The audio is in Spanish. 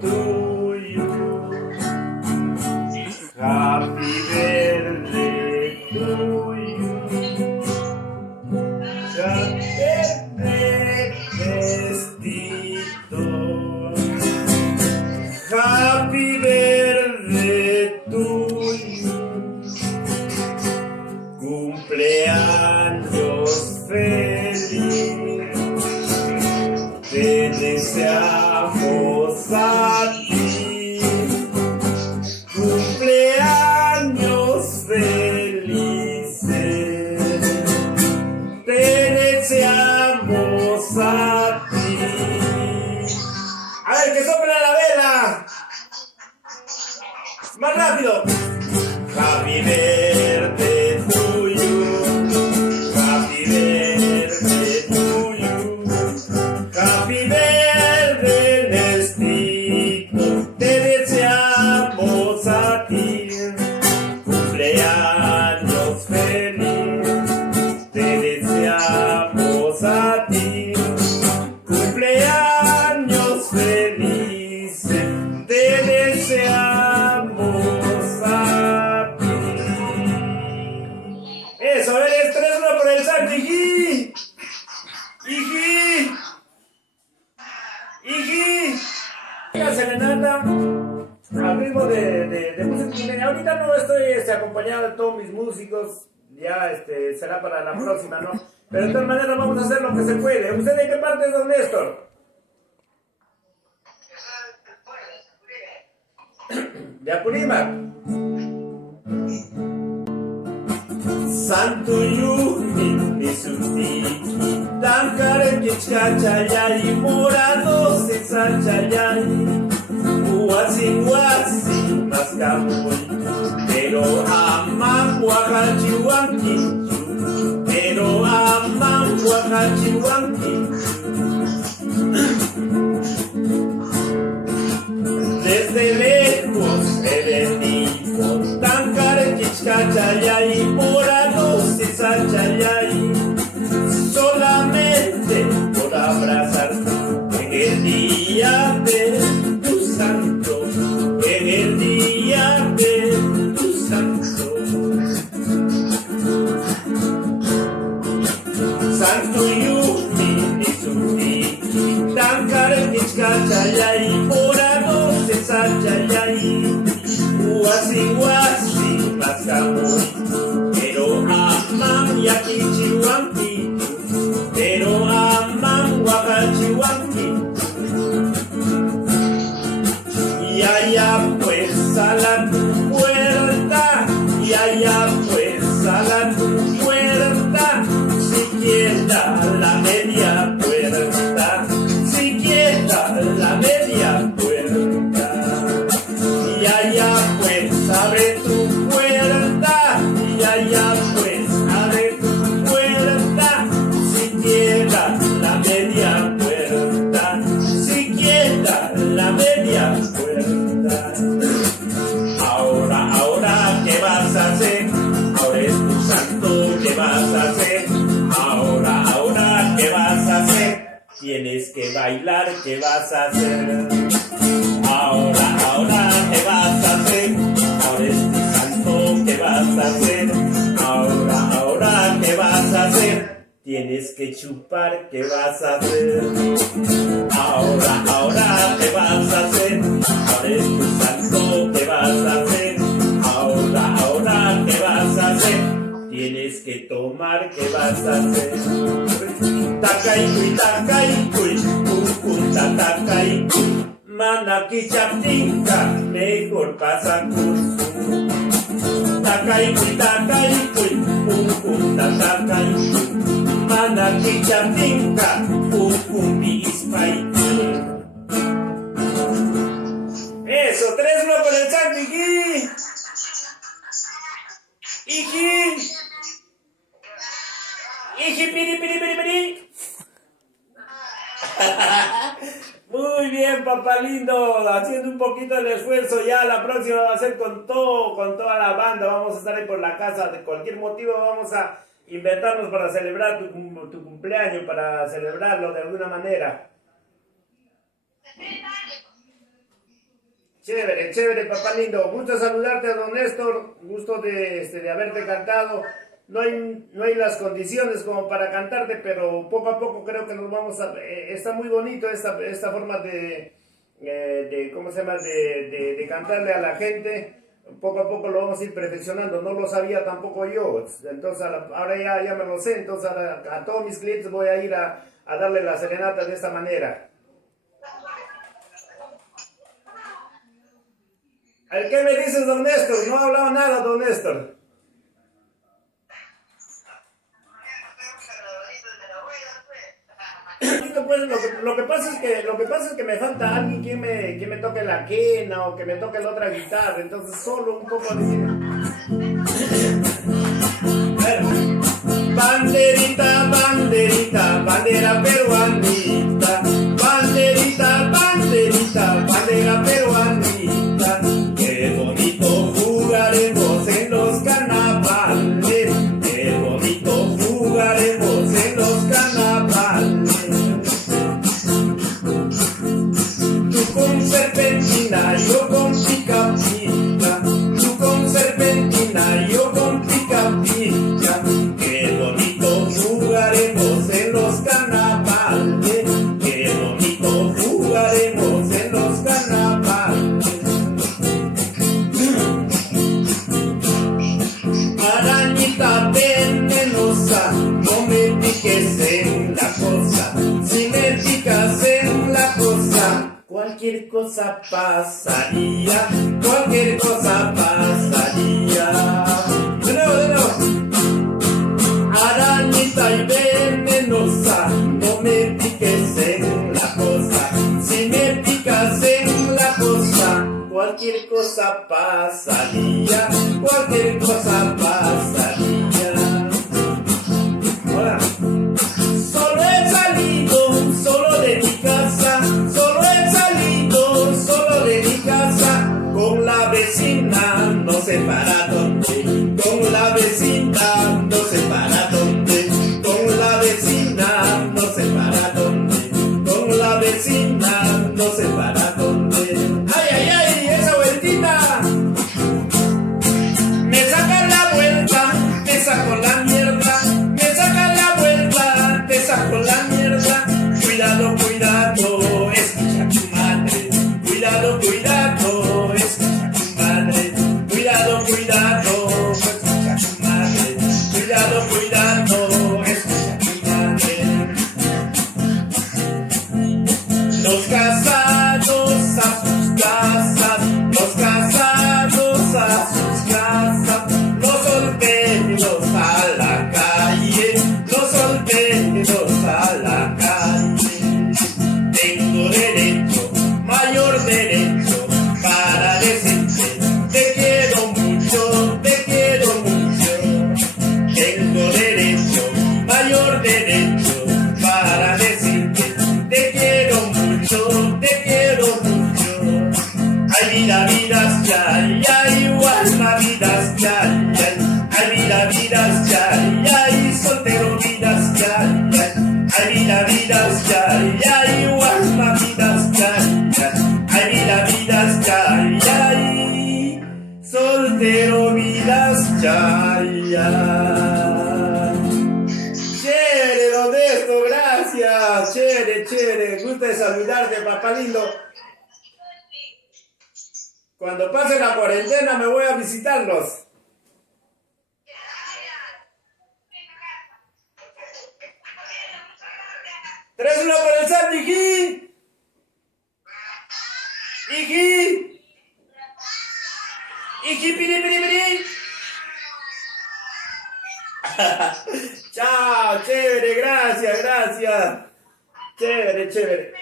to you. Happy birthday to you. Happy vestido. Happy birthday to you. Cumpleaños feliz. Te deseamos a ti. Cumpleaños felices. Te deseamos a ti. A ver, que sopla la vela. Más rápido. Happy birthday to you. Happy birthday to you. Happy birthday, Nestito. Te deseamos a ti. Cumpleaños feliz. Te deseamos a ti. Cumpleaños felices. Te deseamos a ti. Eso, a ver, es 3-1 por el Santi. ¡Iji! ¡Iji! ¡Iji! La serenata al ritmo de música chilena. Ahorita no estoy acompañado de todos mis músicos. Ya será para la próxima, ¿no? Pero de todas maneras vamos a hacer lo que se puede. ¿Usted de qué parte es, don Néstor? De Apurímac. Santo Yumi, Misutiki, Tankare Kichkachayay, Morados de Sanchayay, Uwasi, Mascapoy, pero aman Huacachihuanqui, pero aman Huacachihuanqui. Desde lejos te bendigo, Tankare Kichkachayay, Morados de Sanchayay, solamente por abrazarte en el día de tu santo, en el día de tu santo. Santo Yumi, Misutiki, Tankare Kichkachayay, Morados de Sanchayay, Uwasi, Mascapoy, pero aman Yaquichihuanqui, pero aman Huacachihuanqui. Y allá pues a la tu puerta, y allá pues a la tu puerta, siquiera la media puerta, siquiera la media puerta. Y allá pues abre tu puerta, y allá pues abre tu puerta, siquiera la media puerta, siquiera la media puerta. Ahora, ¿qué vas a hacer? Ahora es tu santo, ¿qué vas a hacer? Ahora, ¿qué vas a hacer? Tienes que bailar, ¿qué vas a hacer? Ahora, ¿qué vas a hacer? Ahora es tu santo, ¿qué vas a hacer? Ahora, ¿qué vas a hacer? Tienes que chupar, ¿qué vas a hacer? Ahora, ¿qué vas a hacer? Ahora es tu santo, ¿qué vas a hacer? Ahora, ¿qué vas a hacer? Tienes que tomar, ¿qué vas a hacer? Takay, takay, Manaki chaptinka, mejor pasa curso. Takay, takay, Manaki chaptinka, ispay. Eso, 3-1 por el Santi. Iji, piri. Muy bien, papá lindo, haciendo un poquito el esfuerzo. Ya la próxima va a ser con toda la banda. Vamos a estar ahí por la casa. De cualquier motivo vamos a inventarnos para celebrar tu cumpleaños, para celebrarlo de alguna manera. Chévere, chévere, papá lindo. Gusto saludarte, don Néstor. Gusto de haberte cantado. No hay las condiciones como para cantarte, pero poco a poco creo que nos vamos a... está muy bonito esta forma ¿cómo se llama? De cantarle a la gente. Poco a poco lo vamos a ir perfeccionando. No lo sabía tampoco yo. Entonces ahora ya me lo sé. Entonces ahora a todos mis clientes voy a ir a darle la serenata de esta manera. ¿Qué me dices, don Néstor? No ha hablado nada, don Néstor. Pues, lo que pasa es que me falta alguien que me toque la quena o que me toque la otra guitarra. Entonces solo un poco de... Banderita, banderita, bandera peruanita. Banderita, banderita, bandera peruanita. Qué bonito jugaremos en los carnavales. Qué bonito jugaremos en los carnavales. Tú con serpentina, yo con pica pica. Tú con serpentina, yo con pica pica. Qué bonito jugaremos en los carnavales. Qué bonito jugaremos en los carnavales. Arañita venenosa, no me piques en la cosa. Si me picas en la cosa, cualquier cosa pasaría. Cualquier cosa pasaría. De nuevo. Arañita y venenosa, no me piques en la cosa. Si me picas en la cosa, cualquier cosa pasaría. Cualquier cosa pasaría. Hola. Solo he salido, solo de mi casa. Solo he salido, solo de mi casa. Con la vecina, no sé para dónde. Con la vecina, no sé para dónde. Con la vecina, no sé para dónde. Con la vecina, no sé para dónde. ¡Ay, ay, ay! ¡Esa vueltita! Me saca la vuelta, te saco la mierda. Me saca la vuelta, te saco la mierda. Cuidado, cuidado, escucha a tu madre. Cuidado, cuidado, escucha a tu madre. Cuidado, cuidado, escucha a tu madre. Cuidado, cuidado, escucha a tu madre. Los casados a sus casas, los casados a sus casas, los solteros a la calle, los solteros a la calle. Tengo derecho, mayor derecho, para decirte, te quiero mucho, te quiero mucho. Tengo derecho, mayor derecho, para decirte, te quiero mucho, te quiero mucho. Ay, vida, vidas, ya, ya, igual, vidas, ya, ya. Ay, vida, vidas, ya, ya, soltero, vidas, ya, ya. Ay, vida, vidas, ya, ya, igual, vidas, ya, ya. Ay, vida, vidas, ya, ya, soltero, vidas, ya, ya. Chévere, don Néstor, gracias. Chévere, chévere. Gusta de saludarte, papá lindo. Cuando pase la cuarentena me voy a visitarlos. 3-1 por el Santi, Iji. Iji. Iji, piri, piri, piri. Chao, chévere, gracias, gracias. Chévere, chévere.